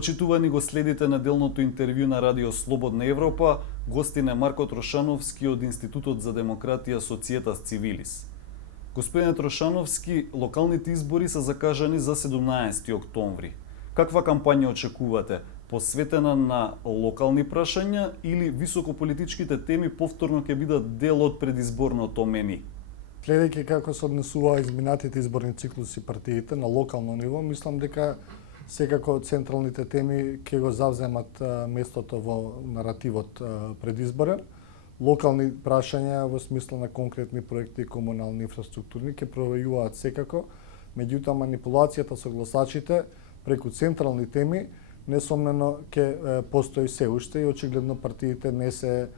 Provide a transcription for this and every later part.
Почитувани го следите неделното интервју на Радио Слободна Европа, гостин е Марко Трошановски од Институтот за демократија Societas Civilis. Господине Трошановски, локалните избори се закажани за 17 октомври. Каква кампања очекувате? Посветена на локални прашања или високополитичките теми повторно ќе бидат дел од предизборното мени? Гледајќи како се однесува изминатите изборни циклуси партиите на локално ниво, мислам дека секако централните теми ќе го завземат местото во наративот предизборен. Локални прашања во смисла на конкретни проекти комунални инфраструктурни ќе провајуваат секако, меѓутоа манипулацијата со гласачите преку централни теми несомнено ќе постои се уште и очигледно партиите не се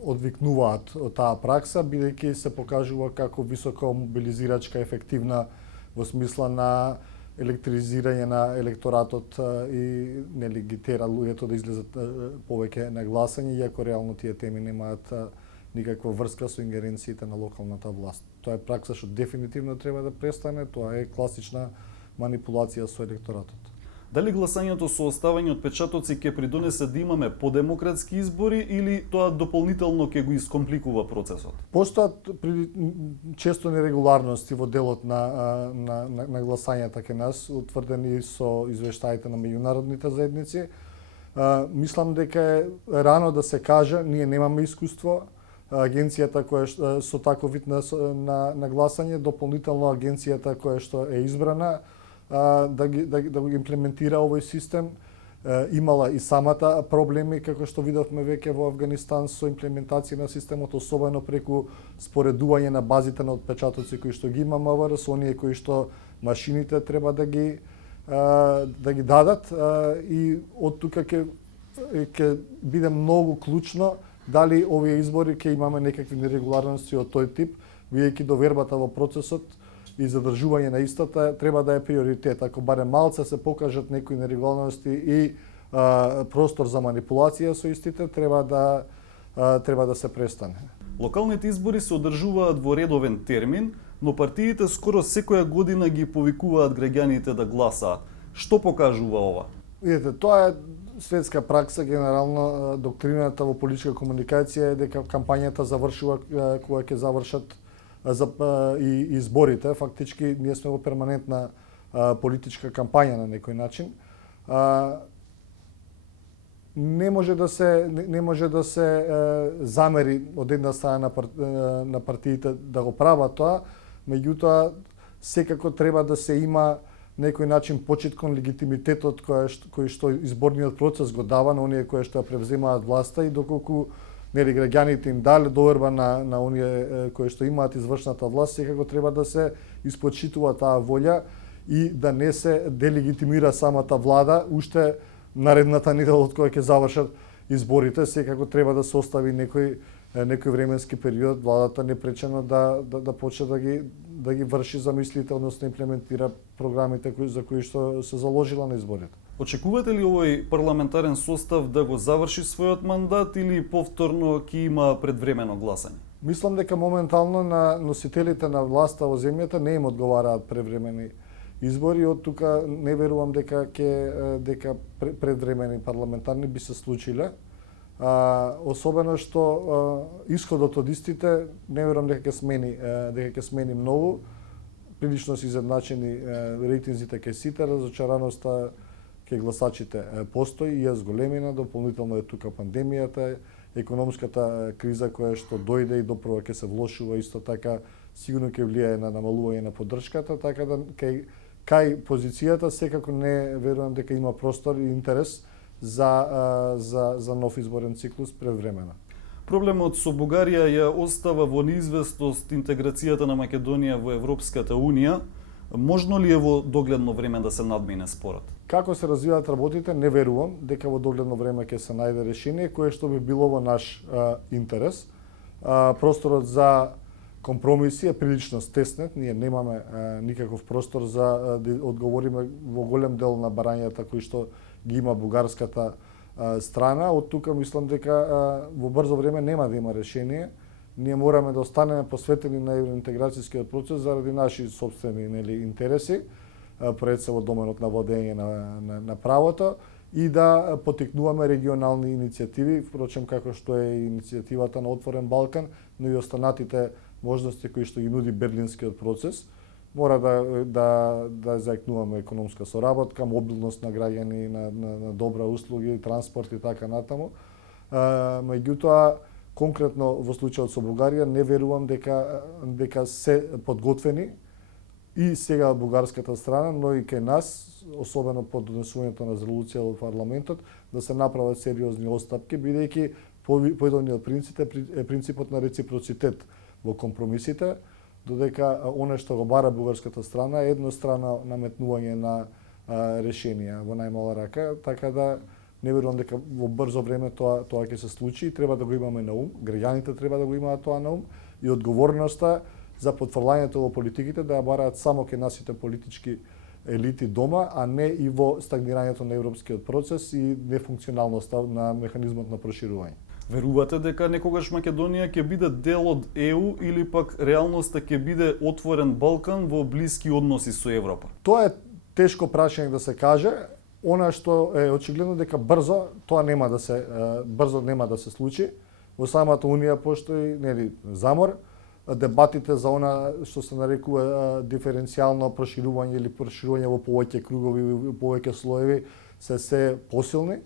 одвикнуваат од таа пракса, бидејќи се покажува како високо мобилизирачка, ефективна во смисла на електризирање на електоратот и нели ги тера луѓето да излезат повеќе на гласање, иако реално тие теми немаат никаква врска со ингеренциите на локалната власт. Тоа е пракса што дефинитивно треба да престане, тоа е класична манипулација со електоратот. Дали гласањето со оставање отпечатоци ќе придонесе да имаме подемократски избори или тоа дополнително ќе го искомпликува процесот? Постојат често нерегуларности во делот на гласањата кај нас, утврдени со извештаите на меѓународните заедници. Мислам дека е рано да се каже, ние немаме искуство. Агенцијата која со таков вид на гласање, дополнително агенцијата која што е избрана, да го имплементира овој систем. Имала и самата проблеми, како што видовме веќе во Афганистан со имплементација на системот, особено преку споредување на базите на отпечатоци кои што ги има МВР со оние кои што машините треба да ги дадат, и од тука ќе биде многу клучно дали овие избори ќе имаме некакви нерегуларности од тој тип, бидејќи довербата во процесот и задржување на истата треба да е приоритет. Ако барем малце се покажат некои нерегуларности и простор за манипулација со истите, треба да се престане. Локалните избори се одржуваат во редовен термин, но партиите скоро секоја година ги повикуваат граѓаните да гласаат. Што покажува ова? Видете, тоа е светска пракса, генерално доктрината во политичка комуникација е дека кампањата завршува кога ќе завршат и изборите. Фактички ние сме во перманентна политичка кампања на некој начин. Не може да се замери од една страна на партиите да го прават тоа, меѓутоа секако треба да се има некој начин почит кон легитимитетот кој што изборниот процес го дава на оние кои што ја превземаат власта, и доколку граѓаните им дале доверба на оние кои што имаат извршната власт, секако треба да се испочитува таа волја и да не се делегитимира самата влада уште наредната недела од која ќе завршат изборите. Секако треба да се остави некој временски период владата непречено да почне да ги врши замислите, односно имплементира програмите за кои што се заложила на изборите. Очекувате ли овој парламентарен состав да го заврши својот мандат или повторно ќе има предвремено гласање? Мислам дека моментално на носителите на власта во земјата не им одговараат превремени избори, од тука не верувам дека предвремени парламентарни би се случиле. Особено што исходот од истите не верувам дека ќе смени многу. Прилично се изедначени рейтинзите кај сите, разочараноста кај гласачите постои и е зголемена, дополнително е тука пандемијата, економската криза која што дојде и допрва ќе се влошува, исто така сигурно ќе влијае на намалување на поддршката, така да кај позицијата секако не верувам дека има простор и интерес за нов изборен циклус предвремено. Проблемот со Бугарија ја остава во неизвестност интеграцијата на Македонија во Европската Унија. Можно ли е во догледно време да се надмине спорот? Како се развиваат работите, не верувам дека во догледно време ќе се најде решение кое што би било во наш интерес. Просторот за компромиси е прилично стеснет, ние немаме никаков простор за да одговориме во голем дел на барањата кои што ги има бугарската страна. Од тука мислам дека во брзо време нема да има решение. Ние мораме да останеме посветени на евроинтеграцијскиот процес заради наши сопствени интереси. пред се во доменот на владење на правото и да потикнуваме регионални иницијативи, впрочем како што е иницијативата на Отворен Балкан, но и останатите можности кои што ги нуди Берлинскиот процес. Мора да заекнуваме економска соработка, мобилност на граѓани, на добра услуги, транспорт и така натаму. Меѓутоа, конкретно во случајот со Бугарија, не верувам дека се подготвени и сега од бугарската страна, но и кај нас, особено по донесувањето на резолуција во парламентот, да се направат сериозни отстапки, бидејќи поедовниот принцип е принципот на реципроцитет во компромисите, додека оно што го бара бугарската страна е еднострано наметнување на решенија во најмала рака, така да не верувам дека во брзо време тоа ќе се случи и треба да го имаме на ум, граѓаните треба да го имаат тоа на ум и одговорноста за потврлањето во политиките да ја бараат само кај насите политички елити дома, а не и во стагнирањето на европскиот процес и нефункционалноста на механизмот на проширување. Верувате дека некогаш Македонија ќе биде дел од ЕУ или пак реалноста ќе биде отворен Балкан во блиски односи со Европа? Тоа е тешко прашање да се каже. Она што е очигледно дека брзо нема да се случи. Во самата Унија постои замор. Дебатите за она што се нарекува диференцијално проширување или проширување во повеќе кругови, во повеќе слоеви се посилни.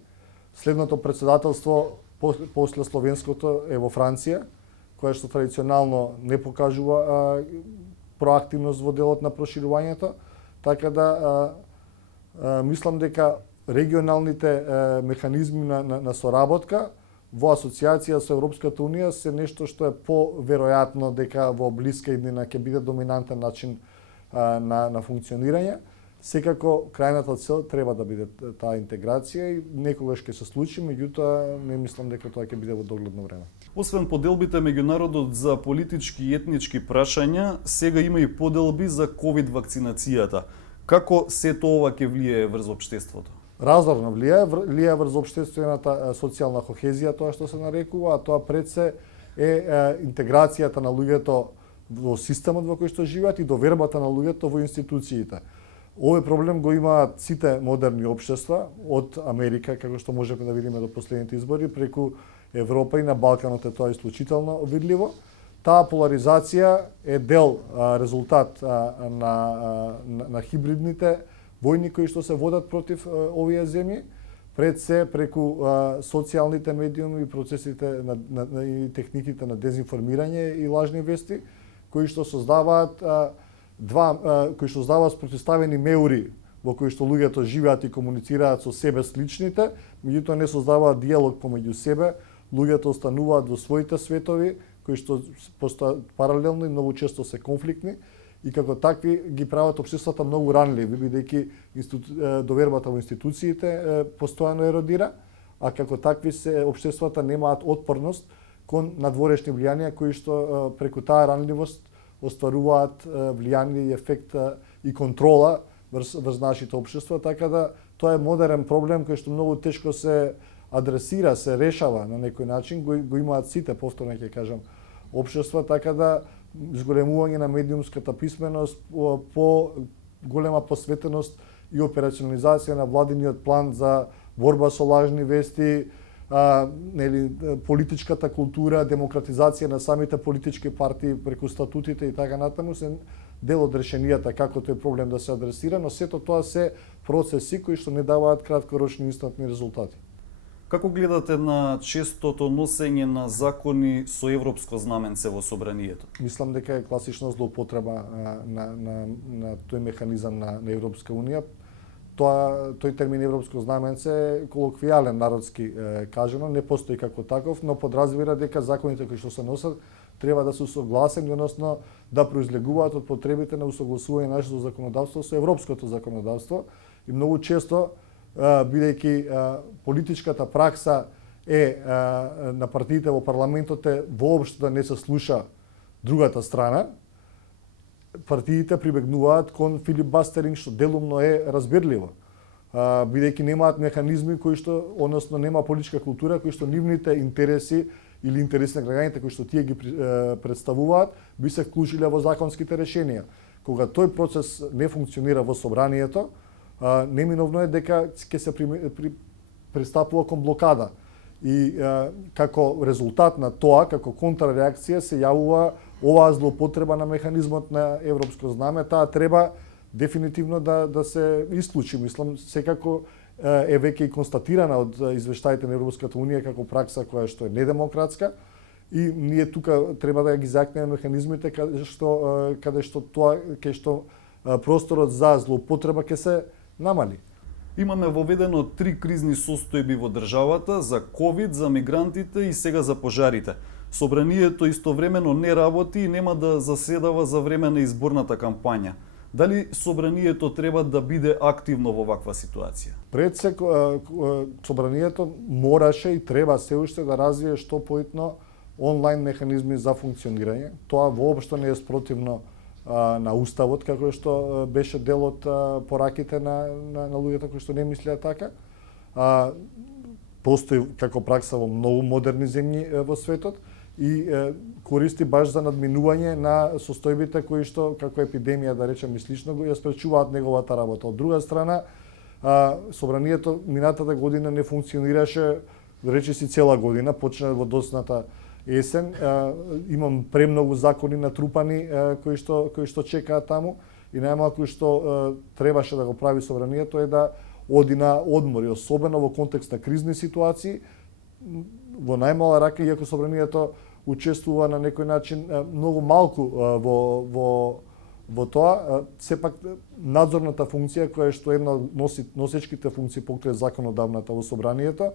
Следното претседателство после словенското е во Франција, која што традиционално не покажува проактивност во делот на проширувањето, така да мислам дека регионалните механизми на соработка во асоциација со Европската Унија се нешто што е поверојатно дека во блиска иднина ќе биде доминантен начин на функционирање. Секако, крајната цел треба да биде таа интеграција и некогаш ќе се случи, меѓутоа не мислам дека тоа ќе биде во догледно време. Освен поделбите меѓу народот за политички и етнички прашања, сега има и поделби за ковид вакцинацијата. Како сето ова ќе влијае врз општеството? Разорно влијае врз општествената социјална кохезија, тоа што се нарекува, а тоа пред се е интеграцијата на луѓето во системот во кој што живеат и довербата на луѓето во институциите. Овој проблем го имаат сите модерни општества, од Америка, како што можеме да видиме до последните избори, преку Европа и на Балканот е тоа исклучително видливо. Таа поларизација е дел резултат на хибридните војни кои што се водат против овие земји, пред се преку социјалните медиуми и процесите и техниките на дезинформирање и лажни вести, кои што создаваат спротивставени меури во кои што луѓето живеат и комуницираат со себе сличните, меѓутоа не создаваат диалог помеѓу себе, луѓето остануваат во своите светови, кои што постојат паралелно и многу често се конфликтни, и како такви ги прават општествата многу ранливи, бидејќи довербата во институциите постојано еродира, а како такви општествата немаат отпорност кон надворешни влијанија кои што преку таа ранливост остваруваат влијание и ефект и контрола врз нашите општества, така да тоа е модерен проблем кој што многу тешко се адресира, се решава на некој начин, го имаат сите, повторно ќе кажам, општества, така да зголемување на медиумската писменост, по голема посветеност и операционализација на владиниот план за борба со лажни вести, политичката култура, демократизација на самите политички партии преку статутите и така натаму се дел од решенијата како тој проблем да се адресира, но сето тоа се процеси кои што не даваат краткорочни инстантни резултати. Како гледате на честото носење на закони со европско знаменце во собранието? Мислам дека е класична злоупотреба на тој механизам на Европска Унија. Тој термин европско знаменце е колоквијален народски кажано, не постои како таков, но подразбира дека законите кои што се носат треба да се усогласени, односно да произлегуваат од потребите на усогласување на нашето законодавство со европското законодавство. И многу често, бидејќи политичката пракса е на партиите во парламентот е воопшто да не се слуша другата страна, партиите прибегнуваат кон филибастеринг, што делумно е разбирливо, бидејќи немаат механизми кои што, односно нема политичка култура кои што нивните интереси или интереси на граѓаните кои што тие ги представуваат би се вклучиле во законските решенија. кога тој процес не функционира во собранието, неминовно е дека ќе се пристапува кон блокада. И како резултат на тоа, како контрреакција се јавува оваа злоупотреба на механизмот на европско знаме. Таа треба дефинитивно да се исклучи. Мислам, секако е веќе и констатирана од извештаите на Европската унија како пракса која што е недемократска, и ние тука треба да ги закнеме механизмите каде што тоа просторот за злоупотреба ќе се намали. Имаме воведено 3 кризни состојби во државата за ковид, за мигрантите и сега за пожарите. Собранието истовремено не работи и нема да заседава за време на изборната кампања. Дали собранието треба да биде активно во ваква ситуација? Пред се собранието мораше и треба се уште да развие што поитно онлайн механизми за функционирање. Тоа воопшто не е спротивно на уставот, како што беше дел од пораките на луѓето кои што не мислеа така. Постои како пракса во многу модерни земји во светот и користи баш за надминување на состојбите кои што, како епидемија, да речем и слично, го ја спречуваат неговата работа. Од друга страна, собранието минатата година не функционираше, речиси цела година, почна во досната есен. Имам премногу закони натрупани кои што чекаат таму, и најмалку што требаше да го прави собранието е да оди на одмори, особено во контекст на кризни ситуации. Во најмала рака, иако собранието учествува на некој начин многу малку во тоа, сепак надзорната функција, која што една носи носечките функции покрај законодавната во собранието,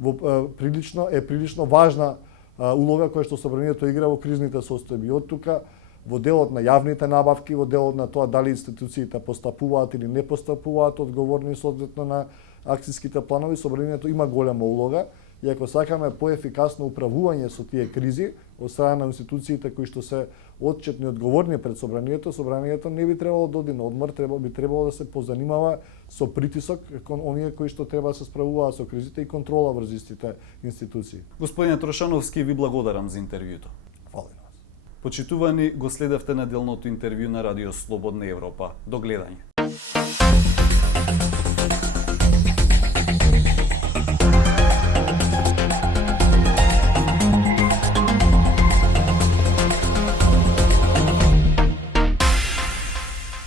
прилично важна улога која што собранието игра во кризните состојби. Од тука, во делот на јавните набавки, во делот на тоа дали институциите постапуваат или не постапуваат одговорни соодветно на акцијските планови, собранието има голема улога. И ако сакаме поефикасно управување со тие кризи од страна на институциите кои што се отчетни и одговорни пред собранието не би требало да оди на одмор, би требало да се позанимава со притисок кон оние кои што треба да се справуваат со кризите и контрола врз истите институции. Господине Трошановски, ви благодарам за интервјуто. Фала на вас. Почитувани, го следевте неделното интервју на Радио Слободна Европа. До гледање.